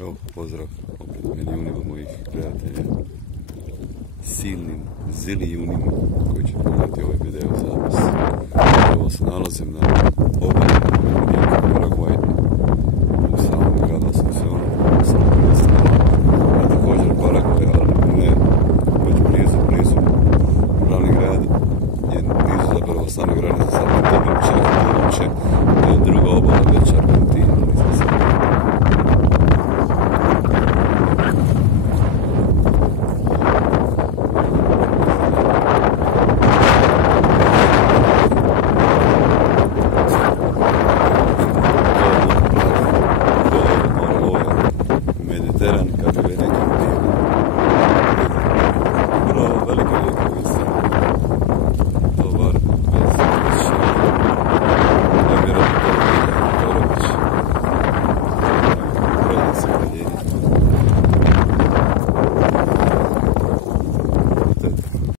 Evo, pozdrav opet milijunima mojih gledatelja, silnim zilijunima koji će pogledati ovaj video zapis. Evo se nalazim na obali rijeke Paraguay.